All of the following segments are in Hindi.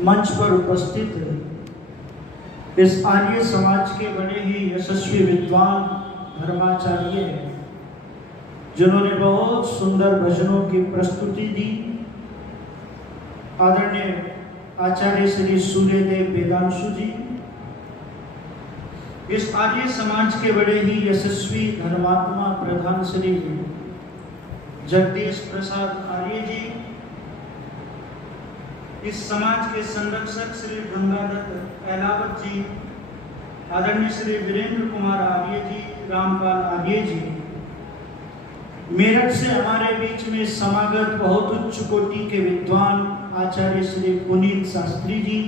मंच पर उपस्थित इस आर्य समाज के बड़े ही यशस्वी विद्वान धर्माचार्य हैं, जिन्होंने बहुत सुंदर भजनों की प्रस्तुति दी। आदरणीय आचार्य श्री सूर्यदेव वेदांशु जी, इस आर्य समाज के बड़े ही यशस्वी धर्मात्मा प्रधान श्री जगदीश प्रसाद आर्य जी, इस समाज के संरक्षक श्री गंगादत्त एलावत जी, आदरणीय श्री वीरेंद्र कुमार आर्य जी, रामपाल आर्य जी, मेरठ से हमारे बीच में समागत बहुत उच्च कोटि के विद्वान आचार्य श्री पुनीत शास्त्री जी,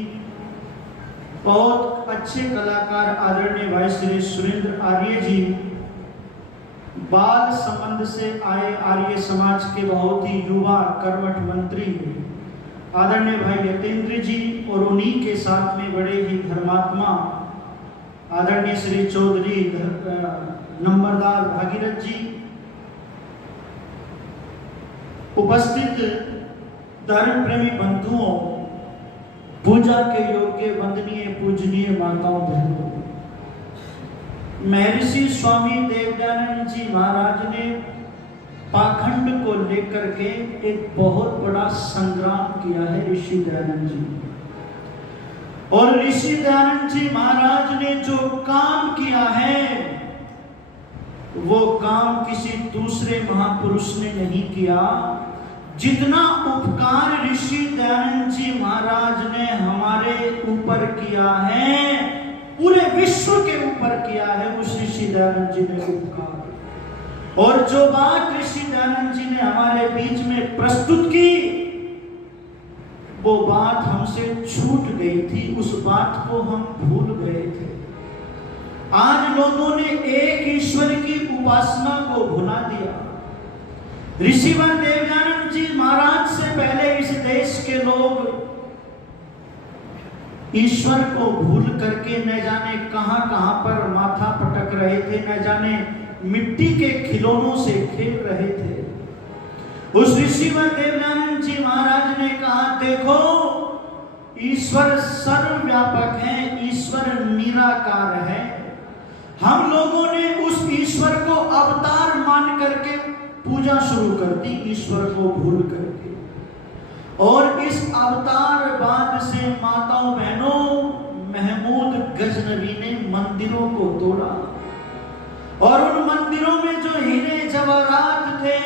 बहुत अच्छे कलाकार आदरणीय भाई श्री सुरेंद्र आर्य जी, बाल संबंध से आए आर्य समाज के बहुत ही युवा कर्मठ मंत्री आदरणीय भाई यतेंद्र जी, और उन्हीं के साथ में बड़े ही धर्मात्मा आदरणीय श्री चौधरी नंबरदार भागीरथ जी, उपस्थित धर्म प्रेमी बंधुओं, पूजा के योग्य वंदनीय पूजनीय माताओं बहनों, महर्षि स्वामी देवदानंद जी महाराज ने पाखंड को लेकर के एक बहुत बड़ा संग्राम किया है ऋषि दयानंद जी, और ऋषि दयानंद जी महाराज ने जो काम किया है वो काम किसी दूसरे महापुरुष ने नहीं किया। जितना उपकार ऋषि दयानंद जी महाराज ने हमारे ऊपर किया है, पूरे विश्व के ऊपर किया है उस ऋषि दयानंद जी ने उपकार। और जो बात ऋषि दयानंद जी ने हमारे बीच में प्रस्तुत की, वो बात हमसे छूट गई थी, उस बात को हम भूल गए थे। आज लोगों ने एक ईश्वर की उपासना को भुला दिया। ऋषिवर देवदानंद जी महाराज से पहले इस देश के लोग ईश्वर को भूल करके न जाने कहां कहां पर माथा पटक रहे थे, न जाने मिट्टी के खिलौनों से खेल रहे थे। उस ऋषिवर देवदानंद जी महाराज ने कहा, देखो ईश्वर सर्वव्यापक है, ईश्वर निराकार है। हम लोगों ने उस ईश्वर को अवतार मान करके पूजा शुरू कर दी, ईश्वर को भूल करके। और इस अवतारवाद से माताओं बहनों, महमूद गजनवी ने मंदिरों को तोड़ा, और उन मंदिरों में जो हीरे जवाहरात थे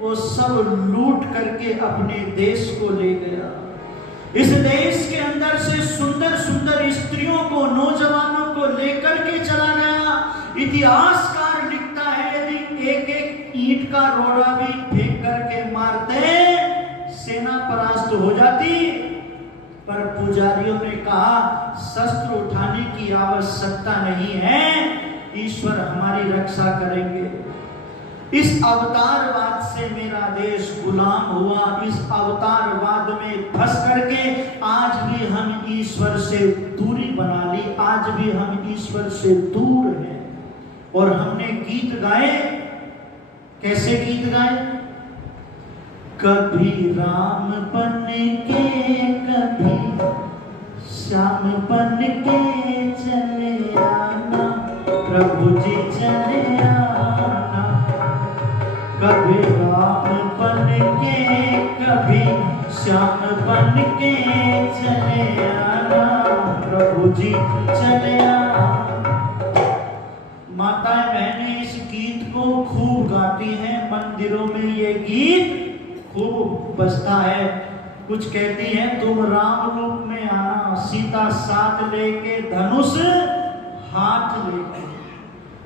वो सब लूट करके अपने देश को ले गया। इस देश के अंदर से सुंदर सुंदर स्त्रियों को, नौजवानों को लेकर के चला गया। इतिहासकार लिखता है, यदि एक एक ईंट का रोड़ा भी फेंक करके मारते सेना परास्त हो जाती, पर पुजारियों ने कहा शस्त्र उठाने की आवश्यकता नहीं है, ईश्वर हमारी रक्षा करेंगे। इस अवतारवाद से मेरा देश गुलाम हुआ। इस अवतारवाद में फंस करके आज भी हम ईश्वर से दूरी बना ली, आज भी हम ईश्वर से दूर हैं। और हमने गीत गाए, कैसे गीत गाए? कभी राम बन के, कभी श्याम बन के चले आना, प्रभु जी चले आना। कभी राम बन के, कभी श्याम बन के चले आना, प्रभु जी चले आना। माताएं बहनें इस गीत को खूब गाती हैं, मंदिरों में ये गीत खूब बजता है। कुछ कहती हैं, तुम राम रूप में आना, सीता साथ लेके धनुष हाथ लेके।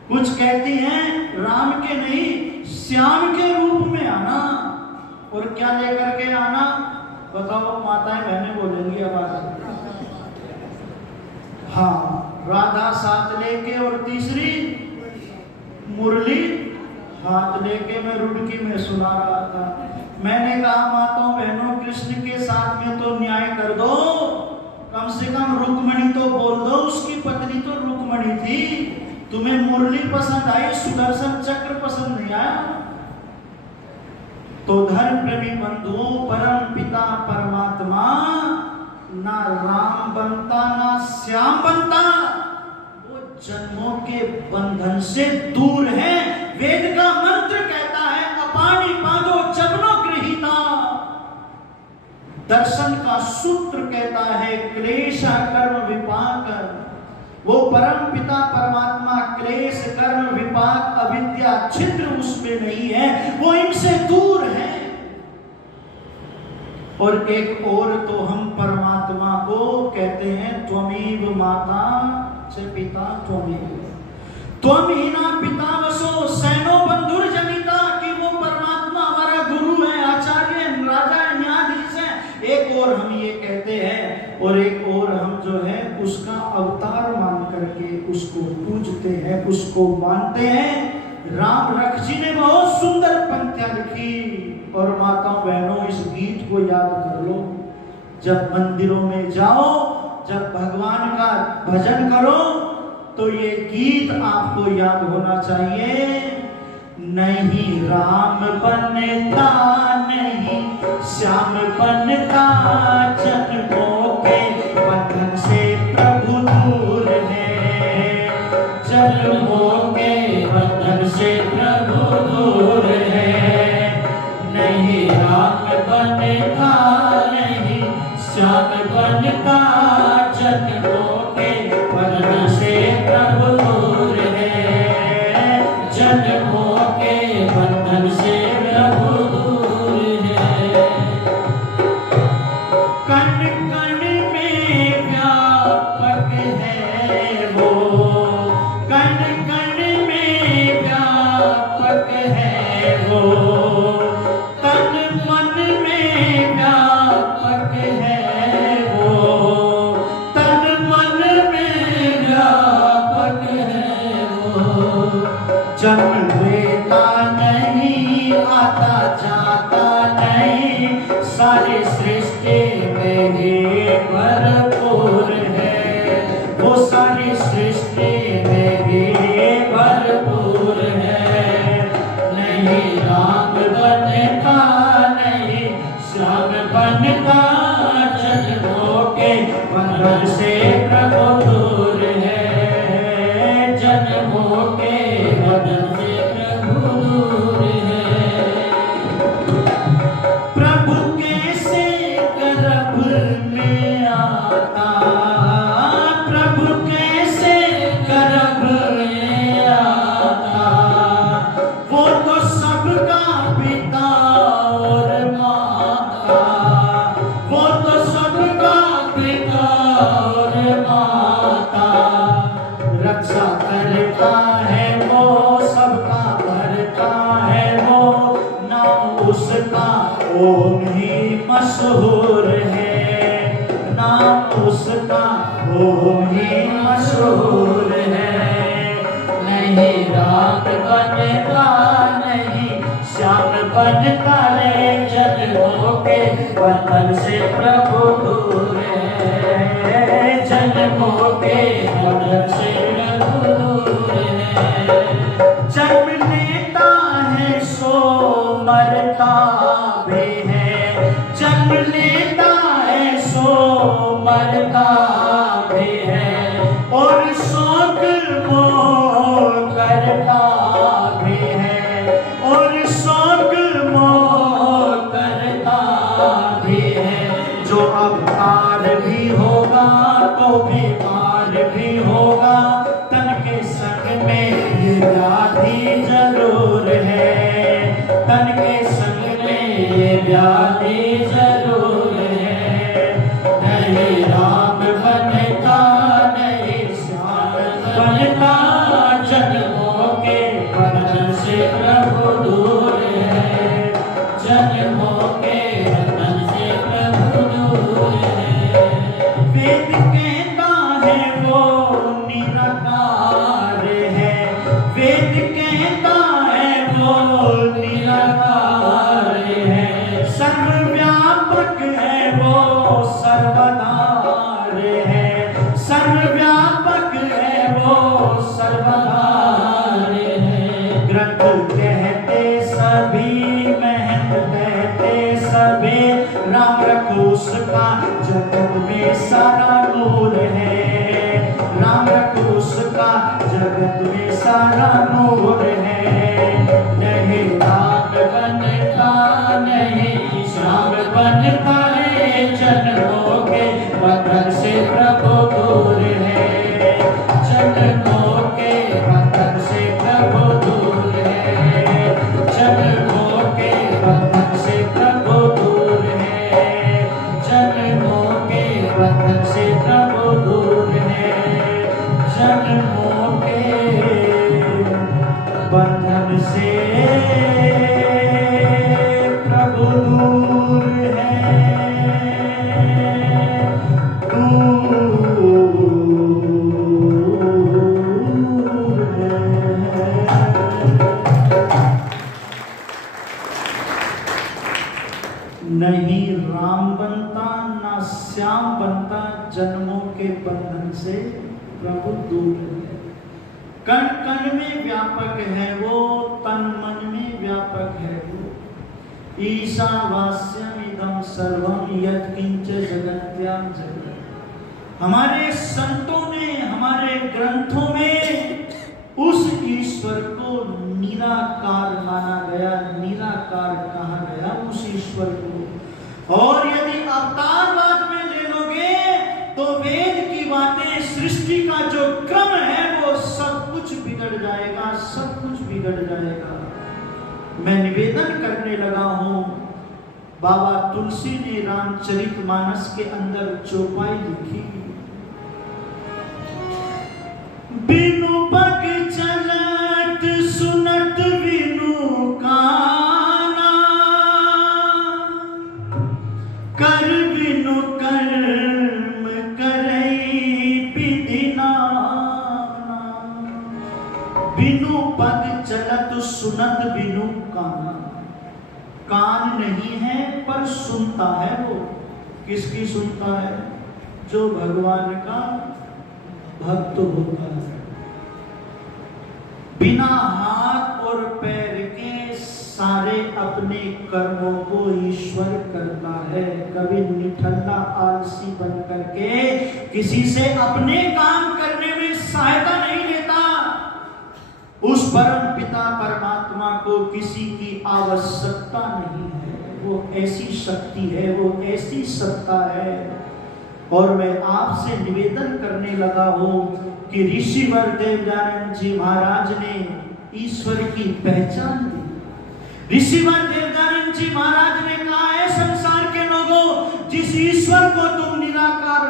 कुछ कहती हैं राम के नहीं, श्याम के रूप में आना। और क्या लेकर के आना बताओ? माताएं बहनें बोलेंगी आवाज। हाँ, राधा साथ लेके, और तीसरी मुरली हाथ लेके। मैं रुड़की में सुना रहा था, मैंने कहा माताओं बहनों, कृष्ण के साथ में तो न्याय कर दो, कम से कम रुक्मणी तो बोल दो, उसकी पत्नी तो रुक्मणी थी। तुम्हें मुरली पसंद आई, सुदर्शन चक्र पसंद तो धर्म प्रेमी बंधुओं, परम पिता परमात्मा ना राम बनता ना श्याम बनता, वो जन्मों के बंधन से दूर है। वेद का मंत्र कहता है अपानी पादो जगनो गृहीता। दर्शन का सूत्र कहता है क्लेशा कर्म विपाक। वो परम पिता परमात्मा क्लेश कर्म विपाक अविद्या छिद्र उसमें नहीं है, वो इनसे दूर है। और एक और तो हम परमात्मा को कहते हैं त्वमेव माता च पिता त्वमेव, त्वमीना पिता वसो सैनो बंधुर जनिता, कि वो परमात्मा हमारा गुरु है, आचार्य, राजा, न्यायाधीश है। एक और हम ये कहते हैं और एक और हम जो है उसका अवतार मान करके उसको पूजते हैं, उसको मानते हैं। राम रख जी ने बहुत सुंदर पंक्तियां लिखी। और माताओं बहनों, इस गीत को याद कर लो। जब मंदिरों में जाओ, जब भगवान का भजन करो, तो ये गीत आपको याद होना चाहिए। नहीं राम बनता नहीं श्याम बनता, जन्मों के बंधन से प्रभु दूर है, जन्मों के बंधन से प्रभु दूर है। नहीं राम बनता नहीं श्याम बनता, जन्मों के बंधन से प्रभु दूर है, जन्मों के बंधन से प्रभु दूर है। कण कण में व्यापक है वो, कण कण में व्यापक है वो, तन मन में व्यापक है वो, तन मन में व्यापक है वो। जन्म लेता नहीं आता जाता नहीं, सारी सृष्टि में ही भरपूर है, वो सारी सृष्टि में ही भरपूर है। नहीं राम बनता नहीं श्याम बनता, जन्मों के बंधन से प्रभु दूर है, जन्मों के बंधन से प्रभु दूर है। प्रभु कैसे गर्भ में आता, प्रभु कैसे गर्भ में आता, वो तो सबका पिता और माता, वो तो सबका पिता और माता। रक्षा करता है वो सबका भरता है वो, नाम उसका ओम ही मशहूर है, नाम उसका ओम ही मशहूर है। नहीं राम बनता नहीं श्याम बनता रे, जन्मों के बंधन से प्रभु दूर है, जन्मों के बंधन से प्रभु दूर है। जन्म लेता है सो मरता भी है, जन्म लेता है सो मरता भी है, और शौक मोह करता भी है, और शौक मोह करता भी है। जो अवतार भी होगा तो बीमार भी होगा, तन के संग में ये व्याधि जरूर है, तन के संग में ये व्याधि जरूर है। नहीं राम बनता नहीं श्याम बनता, जन्मों के बंधन से प्रभु दूर है, जन्मों के बंधन से प्रभु दूर है। वेद कहता है वो निराकार है, वेद कहता है वो निराकार है, सर्वव्यापक है वो सर्वधार है, सर्वव्यापक है वो सर्वधार है। ग्रंथ कहते उसका जगत में सारा नूर है, राम रख उसका जगत में सारा नूर है। नहीं राम बनता नहीं श्याम बनता है, जन्मों के बंधन से प्रभु दूर है, जन्मों के बंधन से प्रभु दूर है, जन्मों के बंधन से प्रभु दूर है, जन्मों के बंधन से प्रभु दूर है, जन्मों के बंधन से प्रभु दूर है, नहीं राम बनता ना श्याम बनता, जन्मों के बंधन से प्रभु दूर है। कण कण में व्यापक है वो, तन मन में व्यापक है वो। ईशावास्यम इदं सर्वम यत्किंच जगत्याम जगत्। हमारे संतों ने, हमारे ग्रंथों में उस ईश्वर को निराकार माना गया, निराकार कहा गया उस ईश्वर को। और यदि अवतारवाद में ले लोगे तो वेद की बातें, सृष्टि का जो क्रम है वो सब कुछ बिगड़ जाएगा, सब कुछ बिगड़ जाएगा। मैं निवेदन करने लगा हूं, बाबा तुलसी ने रामचरितमानस के अंदर चौपाई लिखी, बिनु पग चलत सुनत बिनु काना, कर बिनु कर्म करई विधि नाना। बिनु पग चलत सुनत बिनु काना, कान नहीं है पर सुनता है वो। किसकी सुनता है? जो भगवान का भक्त होता है। बिना हाथ और पैर के सारे अपने कर्मों को ईश्वर करता है। कभी निठल्ला आलसी बन करके किसी से अपने काम करने में सहायता नहीं लेता। उस परम पिता परमात्मा को किसी की आवश्यकता नहीं है। वो ऐसी शक्ति है, वो ऐसी सत्ता है। और मैं आपसे निवेदन करने लगा हूं कि ऋषिवर देवदानंद जी महाराज ने ईश्वर की पहचान दी। ऋषिवर देवदानंद जी महाराज ने कहा है, संसार के लोगों, जिस ईश्वर को तुम निराकार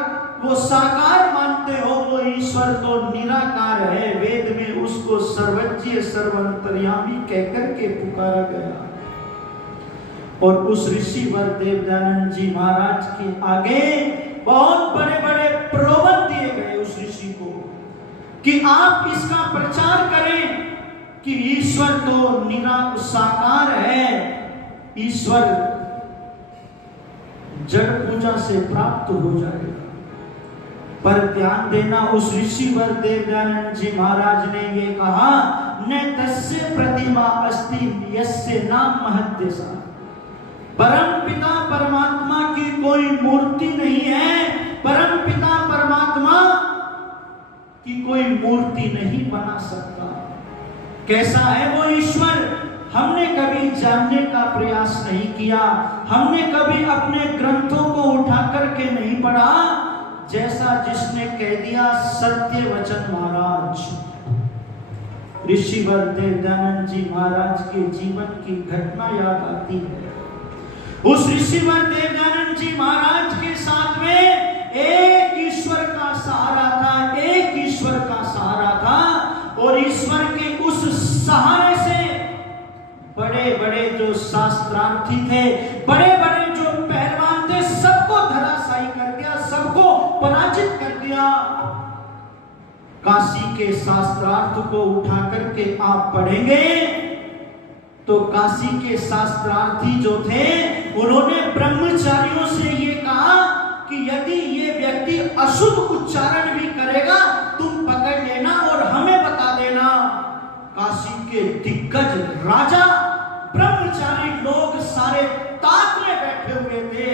वो साकार मानते हो, वो ईश्वर तो निराकार है। वेद में उसको सर्वज्ञ सर्वंतर्यामी कहकर के पुकारा गया। और उस ऋषिवर देवदानंद जी महाराज के आगे बहुत बड़े बड़े प्रलोभन दिए गए उस ऋषि को कि आप इसका प्रचार करें कि ईश्वर तो साकार है, ईश्वर जड़ पूजा से प्राप्त हो जाएगा। पर ध्यान देना, उस ऋषिवर देवदानंद जी महाराज ने ये कहा, न तस्य प्रतिमा अस्ति यस्य नाम महद्देशा। परम पिता परमात्मा की कोई मूर्ति नहीं है। परम पिता परमात्मा की कोई मूर्ति नहीं बना सकता। कैसा है वो ईश्वर? हमने कभी जानने का प्रयास नहीं किया, हमने कभी अपने ग्रंथों को उठा करके नहीं पढ़ा। जैसा जिसने कह दिया सत्य वचन महाराज। ऋषिवर देवदानंद जी महाराज के जीवन की घटना याद आती है। उस ऋषिवर देवदानंद जी महाराज के साथ में एक ईश्वर का सहारा था, एक ईश्वर का सहारा था। और ईश्वर के उस सहारे से बड़े बड़े जो शास्त्रार्थी थे, बड़े बड़े जो पहलवान थे, सबको धराशायी कर दिया, सबको पराजित कर दिया। काशी के शास्त्रार्थ को उठा करके आप पढ़ेंगे तो काशी के शास्त्रार्थी जो थे, उन्होंने ब्रह्मचारियों से ये कहा कि यदि ये व्यक्ति अशुद्ध उच्चारण भी करेगा तुम पकड़ लेना और हमें बता देना। काशी के दिग्गज राजा, ब्रह्मचारी लोग सारे ताक में बैठे हुए थे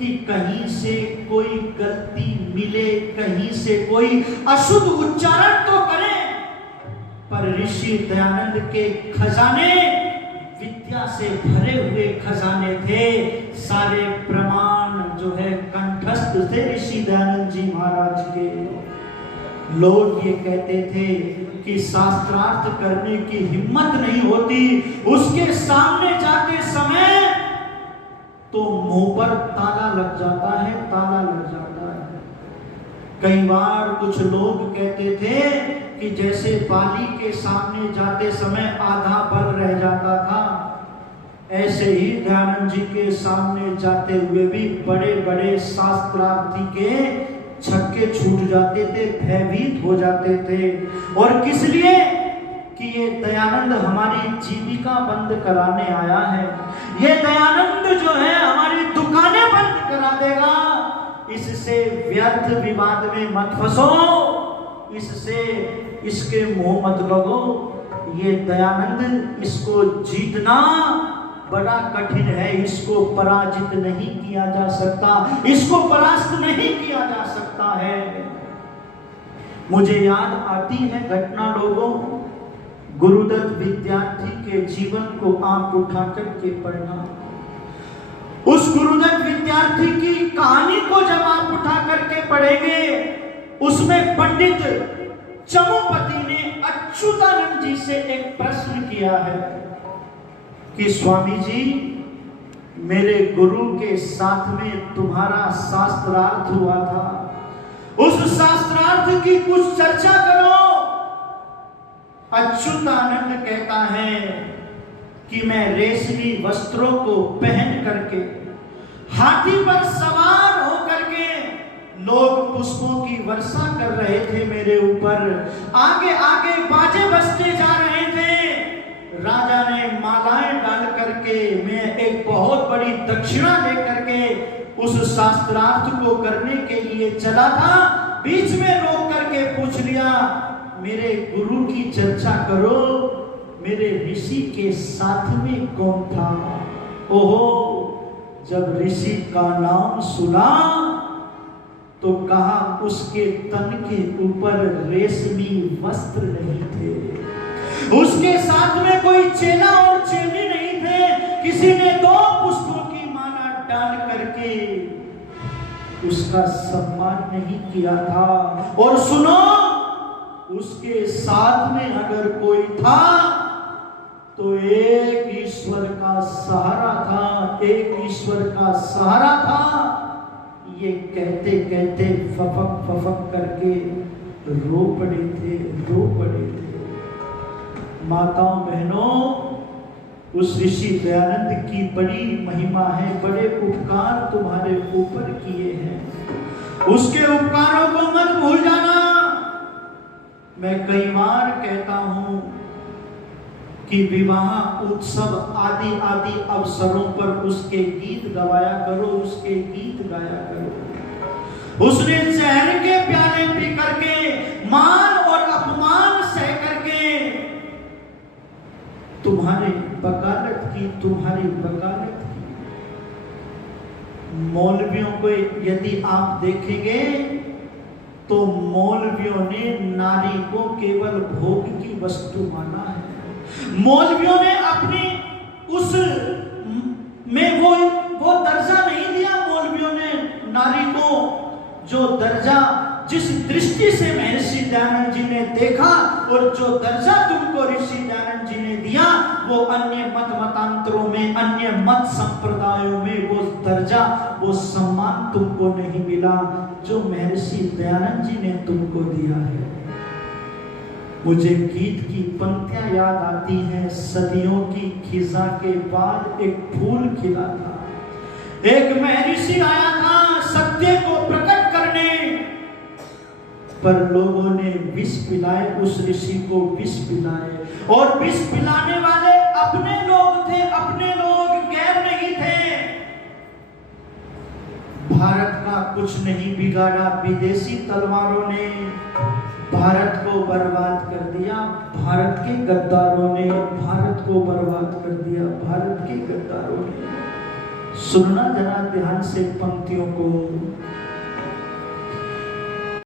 कि कहीं से कोई गलती मिले, कहीं से कोई अशुद्ध उच्चारण तो करें। पर ऋषि दयानंद के खजाने विद्या से भरे हुए खजाने थे। सारे प्रमाण जो है कंठस्थ थे ऋषि दयानंद जी महाराज के। लोग ये कहते थे कि शास्त्रार्थ करने की हिम्मत नहीं होती, उसके सामने जाते समय तो मुंह पर ताला लग जाता है, ताला लग जाता है। कई बार कुछ लोग कहते थे कि जैसे बाली के सामने जाते समय आधा बल रह जाता था, ऐसे ही दयानंद जी के सामने जाते हुए भी बड़े बड़े शास्त्रार्थी के छक्के छूट जाते थे, भयभीत हो जाते थे। और किस लिए? कि ये दयानंद हमारी जीविका बंद कराने आया है, ये दयानंद जो है हमारी दुकानें बंद करा देगा, इससे व्यर्थ विवाद में मत फंसो, इससे इसके मुंह मत लगो। ये दयानंद, इसको जीतना बड़ा कठिन है, इसको पराजित नहीं किया जा सकता, इसको परास्त नहीं किया जा सकता है। मुझे याद आती है घटना लोगों, गुरुदत्त विद्यार्थी के जीवन को आप उठा करके पढ़ना। उस गुरुदत्त विद्यार्थी की कहानी को जब आप उठा करके पढ़ेंगे, उसमें पंडित चमोपति ने अच्युतानंद जी से एक प्रश्न किया है कि स्वामी जी, मेरे गुरु के साथ में तुम्हारा शास्त्रार्थ हुआ था, उस शास्त्रार्थ की कुछ चर्चा करो। अच्युतानंद कहता है कि मैं रेशमी वस्त्रों को पहन करके हाथी पर सवार होकर के लोग पुष्पों की वर्षा कर रहे थे मेरे ऊपर, आगे आगे बाजे बजते जा रहे थे। राजा ने मालाएं डाल करके, मैं एक बहुत बड़ी दक्षिणा लेकर के उस शास्त्रार्थ को करने के लिए चला था, बीच में रोक करके पूछ लिया, मेरे गुरु की चर्चा करो, मेरे ऋषि के साथ में कौन था? ओहो, जब ऋषि का नाम सुना तो कहा उसके तन के ऊपर रेशमी वस्त्र नहीं थे, उसके साथ में कोई चेला और चेली नहीं थे, किसी ने 2 पुष्पों की माला डाल करके उसका सम्मान नहीं किया था। और सुनो, उसके साथ में अगर कोई था तो एक ईश्वर का सहारा था, एक ईश्वर का सहारा था। ये कहते कहते फफक फफक करके रो पड़े थे, रो पड़े थे। माताओं बहनों, उस ऋषि दयानंद की बड़ी महिमा है, बड़े उपकार तुम्हारे ऊपर किए हैं, उसके उपकारों को मत भूल जाना। मैं कई बार कहता हूं कि विवाह उत्सव आदि आदि अवसरों पर उसके गीत गवाया करो, उसके गीत गाया करो। उसने जहर के प्याले पी करके, मान और अपमान सह करके तुम्हारी वकालत की, तुम्हारी वकालत की। मौलवियों को यदि आप देखेंगे तो मौलवियों ने नारी को केवल भोग की वस्तु माना है। मौलवियों ने अपनी उस में वो दर्जा नहीं दिया। मौलवियों ने नारी को जो दर्जा, जिस दृष्टि से महर्षि दयानंद जी ने देखा और जो दर्जा तुमको ऋषि दयानंद जी ने दिया, वो अन्य मत मतांतरों में, अन्य मत संप्रदायों में वो दर्जा, वो सम्मान तुमको नहीं मिला जो महर्षि दयानंद जी ने तुमको दिया है। मुझे गीत की पंक्तियां याद आती हैं, सदियों की खिजा के बाद एक फूल खिला था, एक महर्षि आया था सत्य को प्रकट करने, पर लोगों ने विष पिलाए, उस ऋषि को विष पिलाए, और विष पिलाने वाले अपने लोग थे, अपने लोग, गैर नहीं थे। भारत का कुछ नहीं बिगाड़ा, विदेशी तलवारों ने भारत को बर्बाद कर दिया, भारत के गद्दारों ने भारत को बर्बाद कर दिया, भारत के गद्दारों ने। सुनना जरा ध्यान से पंक्तियों को।